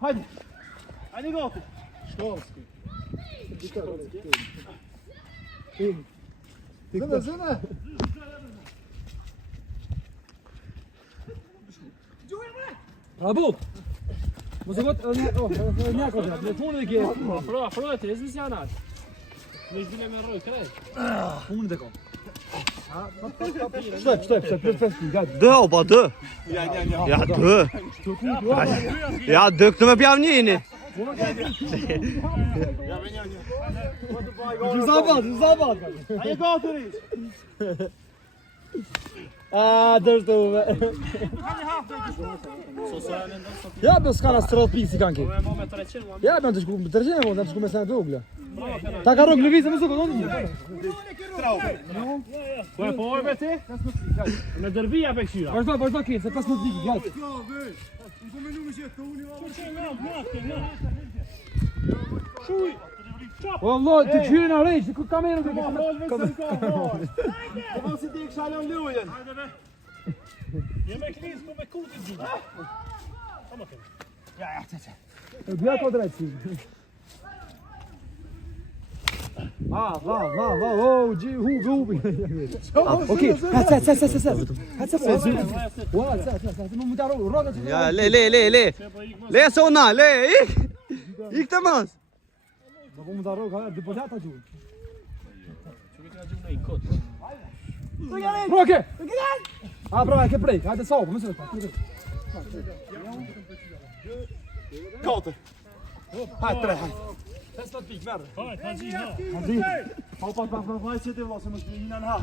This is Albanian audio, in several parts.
Hajde. Hajde gati. Shkovski. Zënë. Bravo. Mos e got, një kohë, në punë e ke. Pro, të misionar. Veç bile me rroj krejt. Punë e ka. Stop, gati. Dë, opa, dë. Ja, dë. Ja, dë këtë me pjavë njëni. Zabat. Hajde gati rish. Dërshtuve. Ja, me s'kana strot pisi kanki. Ja, me të shku me tërgjene, po të shku me sene të ugle. Ta ka rogë në visë më suko, Po e beti? Në dërbija pe këshyra. Vazhdo këtë, se pas më të diki, gati. O, Allah, të këshyri në rejqë, ku kamerën të Po si ti kshalon lujen. Je me klis, po me kutit gjithë. Dvija ko drejtë si. Hubi. Okej, Ja, le. Le se ona, le, ik të mas. Po më darro ka deputata ju. Roke. Bravo, che break, hajde sopra, më së ta. Gati. Hajde tre. Festa pik merr. Hajde, Hoppa, që ti vlasë më shpinë në ha.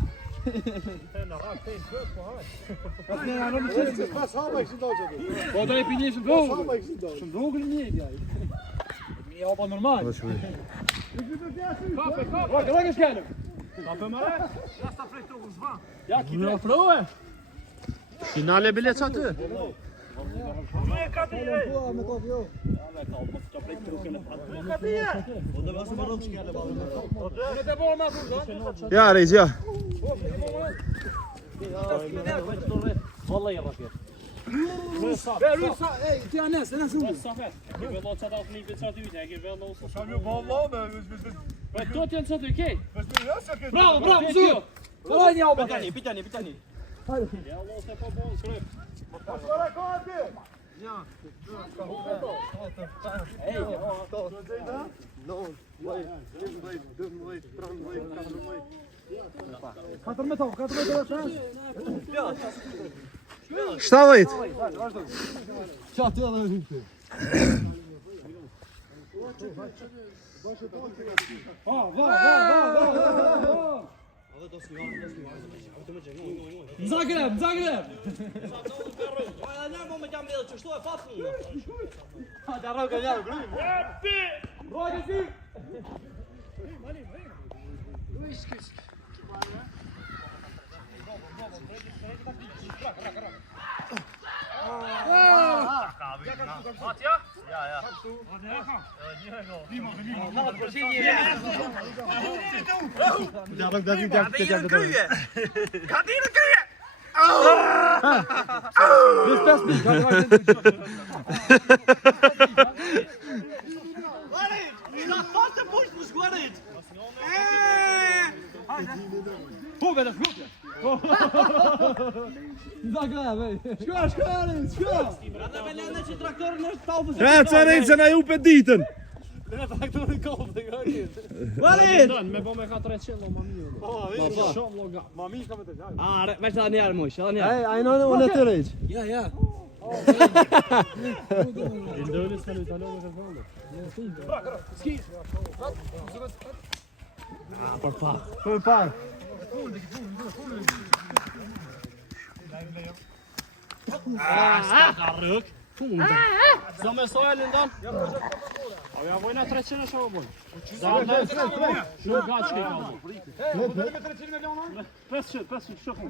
Po do e pini shumë vogël. Shumë vogël një gjaj. Mi hapa normal. Kape. Roke shkënë. Kape mare? Ja, ki do afroe. Finale bilet sa të. Ja, Reis, ja. Vallahi rrafet. Ti anes, ne shumë. Safet. Ke vëllot sa dalë një çati yt, ke vëllot sa. Kam ju valla Po to ti janë çati ke? Bravo, Zu. Ora një hapa. Pitani. Ja Allah se po bon skryp. Ora gati. Katër me to, atë. 70. Qa të edhe hypti. Zagreb! Se na ju pe ditën. Me bom me 400 më mirë. Shumë loga. Mami ka me të gjaj. Veç edhe njerë mosh, edhe njerë. Ai unë të rejq. Ja. Indonesi kanë italianë me vonë. Për par. Rrëk. Sa me sojë ndan? Ja vojna 300 shumë bon. Shumë gaçi ka. Me 300 miliona? 500 shumë.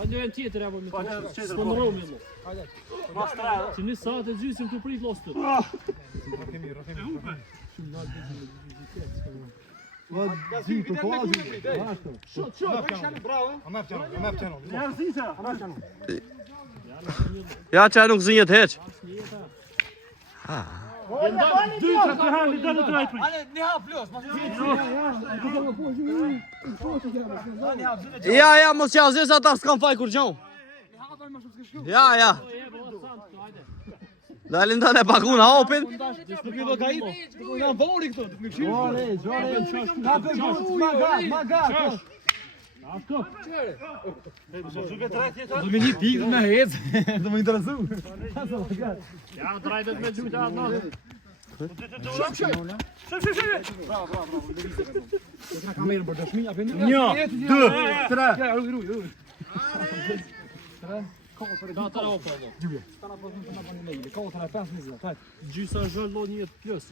A një tjetër apo me tjetër? Sponsorom më. Hajde. Mastra. Ti në sa të gjysim të prit lostët. Ja që nuk zënjët heq. Ja, mos ja zes ata s'kan faj kur gjon. Ja. Dalin tani e pakun hapin. Janë vori këtu, të më këshirë. Magat. Do me një pikë me hecë, do me interesu. Ja, drejtet me gjuta atë natë. Kamerën për dëshmi, apo një? 1, 2, 3. Ruj. Da të rao po. Gjysa zhëllo një jetë plus.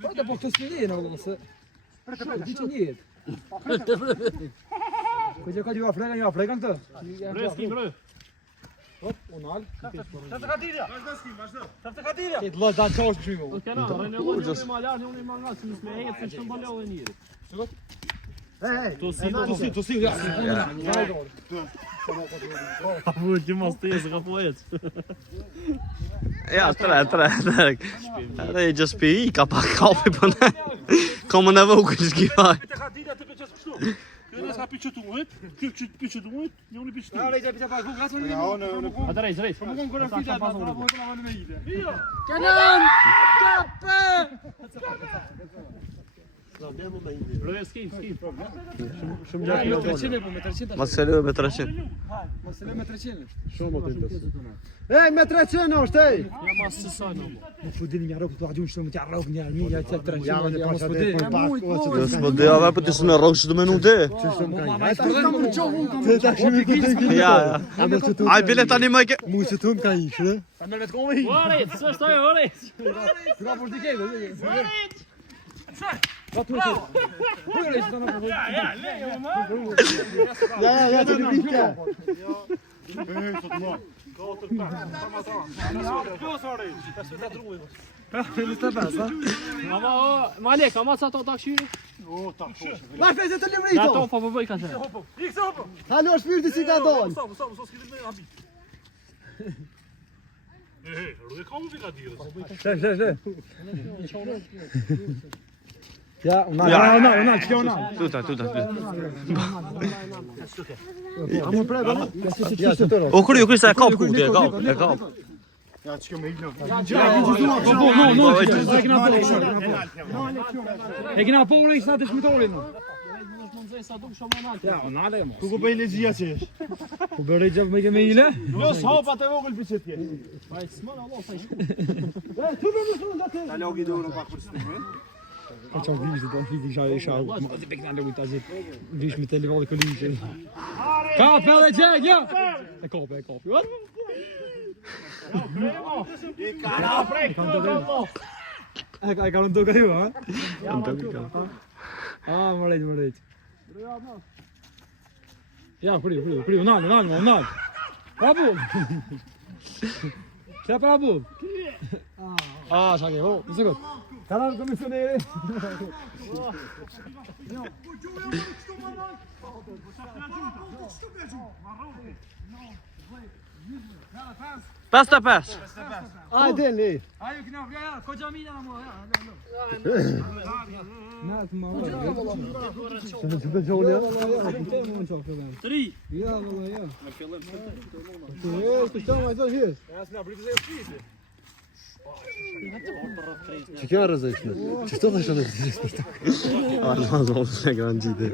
Po të po këtë s'mini në vëllë, se... Di që një jetë. Këtë ka ju aflekan të? Rëskim rë. Hop, unal. Çfarë ka dirja? Çfarë ka dirja? Këtë lë danë qash këshmi vëllë. Po kena, rënëllon një më lartë, një më nga, që nësme e jetë, që në bëllohë e njëri. To si, ja. Apo që mas të jesë ka po jetë. Ja, tre. Edhe e gjës pi I ka pak kapi për ne. Komë në vëhu kështë s'kivaj. Te ka dirja të pëqes kështu. Kënë s'ka pi qëtu mujt, kjo që pi qëtu mujt, një unë pi qëtu. Ja, lejtë e pi që pak vuk, asë në një. A të rejtë. Më konë kërën fita, ta më të lavë në me ide. Vio! Rëskim. Shumë gjatë me 300 po me 300. Mas selur me 300. Mos e me 300. Shumë më të indes. Ej, me 300 është, ej! Ja mas sësaj në më. Nuk po dini mja rrokë të vazhdunë shumë të rrokë një armi, ja të 300. Ja mos po dini. Jo s'po dhe ave për të së në rogë që të menu te. Ja. Aj bile tani më e ke... Mu që të më ka ishë, Ta merr me të komë. Varit, së është ajo, varit. Ka për t'i kejtë. Ja, të një pika. Ma lek, ama sa ta këshyri? Ma shpejt të livri Ja to. to pa përbëj ka të. Halo shpirti si ka donë. Shë. Ja, una, që kjo una. Tuta. Amo prego. Ja, që të O kry sa e kap kuti, e kap. Ja, që kjo me igno. E kina povre I sa të shmitorin. Sa duk shumë në altë. Ja, unale mo. Ku bëj legjia që është? Ku bërë gjallë me keme ile? Jo, s'hapa të vogël për që t'je. Pa e s'mën Allah sa I shku. Ta logi do në pak për së Ka qa vish të tonë, isha ma të pek në lëgujt të zit. Vish me të levalë këllinë. Ka pelle qek, ja! E kapi. E ka në toka ju, ha? Më rejt. Ja, kri, unal. Prabu! Që prabu? Shake, ho, nëse këtë. Kanal komisioneri. Pes të pes. Aj, deli. Ajo kina ja, ko gjamina në mua, ja. Se në që të gjohë një? 3. Ja. Të shtë ma i të shjes. Ja, s'na britë se jo shpiti. Që kjo rëzëjshme? Që të dhe shënë të shjes? A, në zonë në granë gjitë.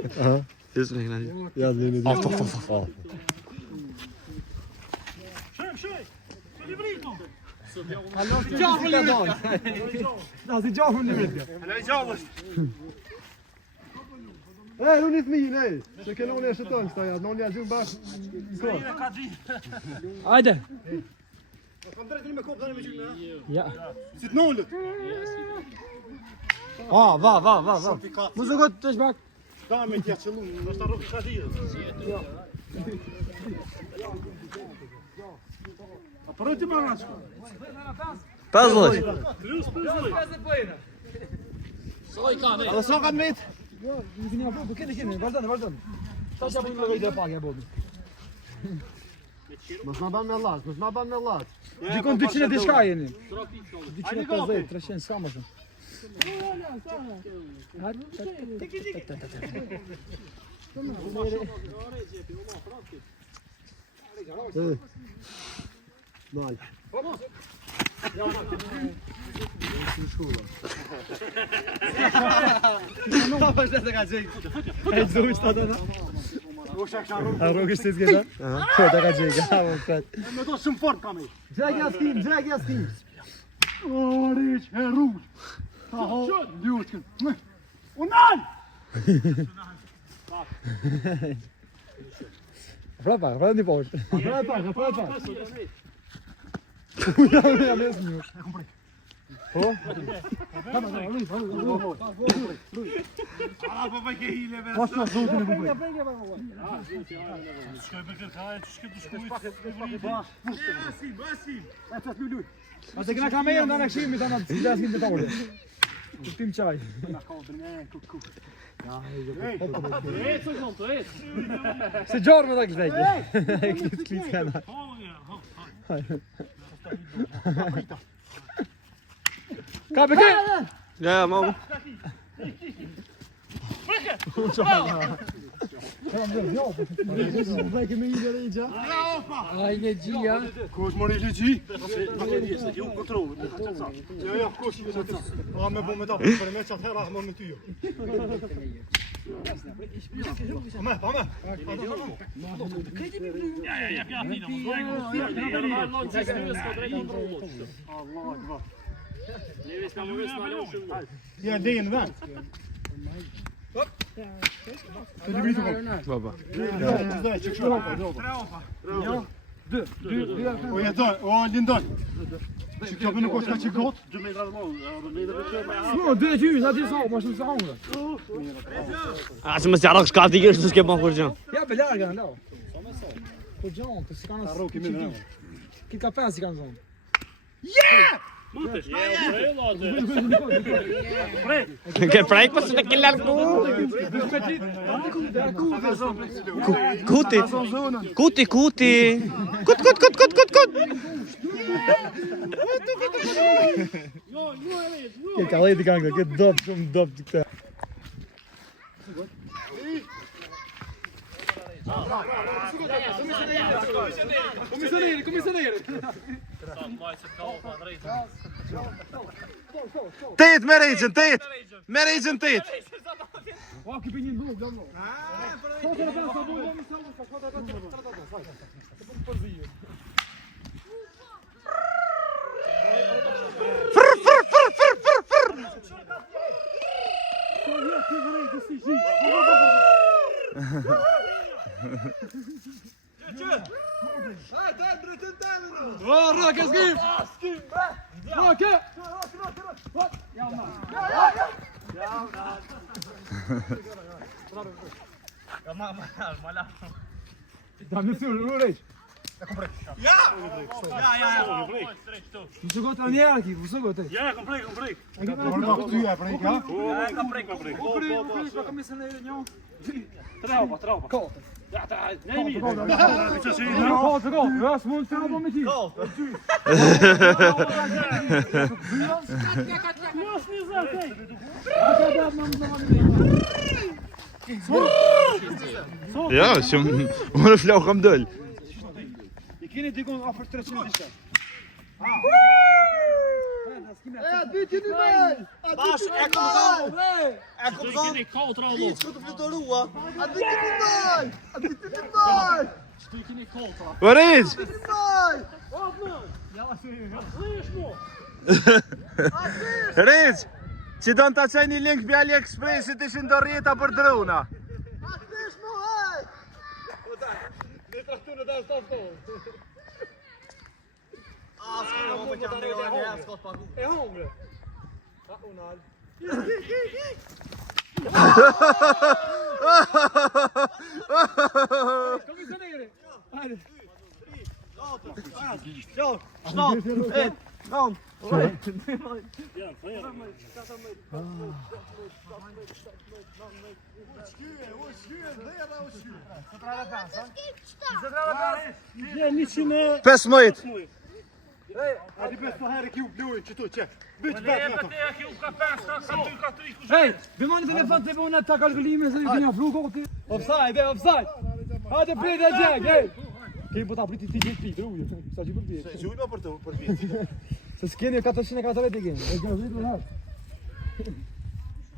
Jesë në granë gjitë. Ja, dhe një Af. Gjafën në rritë. Na, si gjafën në rritë. Unë një thminë, se kënë unë e shëtojnë këta jatë, në unë një gjumë bashkë. Ajde. Kam drejtë një me kopë tani me gjumë, Ja. si të nëllët. Va. Mësë këtë të shbak. Ta me tja qëllu, në është arrofi ka dhirë. A përë ti marrë që? Pes loj. Sa I ka, ne? Dhe sa kanë metë? Jo, në keni afro, po keni, vazhdojnë. Ta që apë një lojtë e pak e bobi. Mos ma ban me llaç, mos ma ban me llaç. Dikon 200 diçka jeni. 250, 300 sa më shumë. Nal. Ai zonë sta dana. A rogësh të zgjeda? Po, ta ka gjega, më fat. Me do shumë fort kam. Gjegja stim. Oriç, herruj. Taho, ljutën. Unan! Prova di posh. Prova. Ja mesmo. Po? Ah, po vai che hile vetë. Mos na zotin e bukur. Shkoj me kërkaj, shkoj të shkujt. Basim. Ata lulu. Atë kena kamerën nda na kshimi tani të daskin të tore. Kuptim çaj. Na kodën e kuku. Ecë, zonto, ecë. Se gjorë me ta kështejke. Klit kana. Ka bëke? Ja, mama. Vajke me ide regja. Ai ne gjia. Kush mori ligji? Ju kontroll. Jo, kush. A me bom me ta, për me çat hera më me ty jo. Ama. Ja, pjatino. Normal, non ci scrive drejt kontrollosh. Allah akbar. Neve ska më vesë malo shumë. Ja, lejnë vend. Të libri të kom. Baba. Zdaj, që kështu. O jeton, o lindon. Që kjo nuk është ka që gotë. 2 metra më, ne do të kemi. Smo, dhe gjys, aty sa, ma shumë sa hongre. A se më sjarë shka t'i kërë, s'ke ban kur gjën. Ja, be larga, në lau. Po gjonë, të si kanë Arro kimi në. Ki ka 5 si kanë zonë. Mutesh, lade. Ke prajk pas në ke largu. Kuti. Kut. Ke ka lejti kanë, ke dopë, shumë dopë të këta. Komisioneri. Tet me rejgjën, tet. Me rejgjën tet. O, ki për një nuk, do më. Shkote në sa bujë, Da më thurë, në rejtë. Ja. Më së gotë njerë ki, më së gotë. Ja, komplet. Orë këty e prejk, ja? Komplet. Po komisioneri një. Traupa. Ko. Ja, nej mi. Ko, ja, s'mund të rëbo me ti. Mos një zërtej. Ja, shumë, unë flau kam dëll. I keni dikon afër 300 diçka. Dyti një vaj! Bash, e kom zonë. Do i keni kautra allo. Të fluturua! A dyti një vaj! Do i keni kautra. Vërejgj! Rejgj! Që do në ta qaj një link për AliExpressit ishin do rjeta për drona. E hongre. Komisioneri. Hajde. Pesmëjt. Hadi bes po herë këu bluin çtu çe. Byt vet ato. Hej, bëmoni telefon të bëna ta kalkulime se keni afru kokë. Offside, offside. Hajde prite Jack, hey. Ke po ta priti ti gjithë pitë, ujë. Sa ti për vjet. Se jujmë për të për vit. Se skeni 440 keni. E gjë vit më.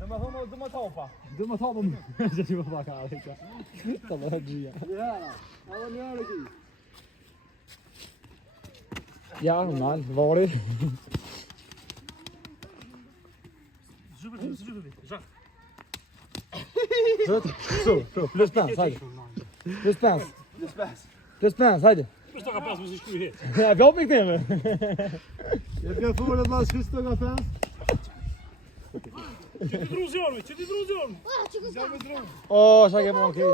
Do më thonë do më topa. Do më topa. Se ti më pa ka. Ta më gjia. Ja, alla më ore ki. Ja, normal, vori. Zo, plus 5, hajde. Plus 5. Plus 5, hajde. Plus toch een pas met zijn schuur hit. Ja, ik hoop niet nemen. Je hebt voor dat laatst gisteren gehad. Zit die droes jongen, zit die droes jongen. Oh, zeg hem oké.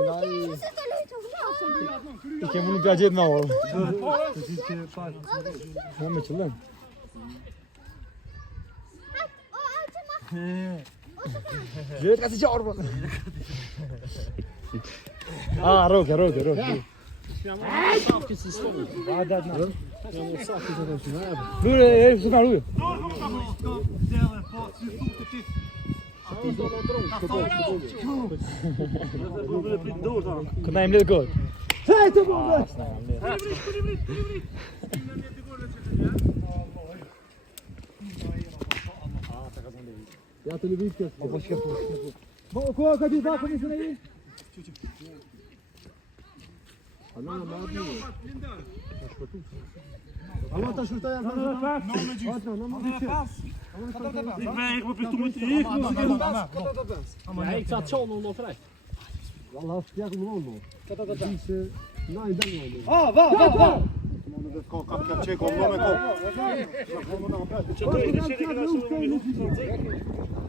Ik heb hem niet gadget nou. Ja, met je lang. Je gaat het jaar man. Ah, roken. Ja, dat nou. Doe, even naar roeien. Kan hij hem niet goed? Zet hem op! Ja, televisie. Op een schip. Maar hoe kan die daar van is er niet? Allah ta shurtaj atë. Ik ben op je toe met die. Ja, ik zat zo nog vrij. Allah ja kom Nej, den gången. Va! Det ska kapche kom med kom.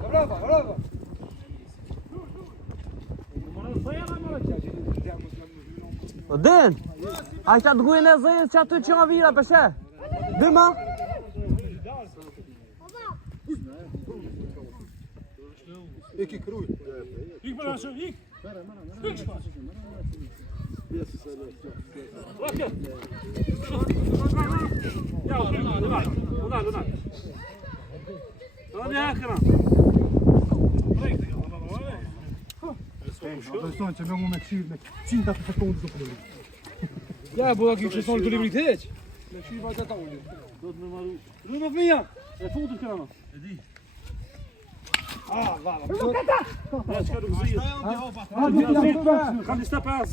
Bravo. Den, a qatë gujën e zëjës që aty që nga vira përshe? Dima? Ik kruj. Ik ben zo, ik. Niks pas. Wakker. Ja, doe. Dan ja, gedaan. Dat is zo'n jongen met 10 seconden op de. Ja, boa que vocês estão de livre. Deixa eu vai dar onde. Doe nog meer. Hij voelt het kraan. Ah, Ja, het gaat ook zien. Ga die stap aan.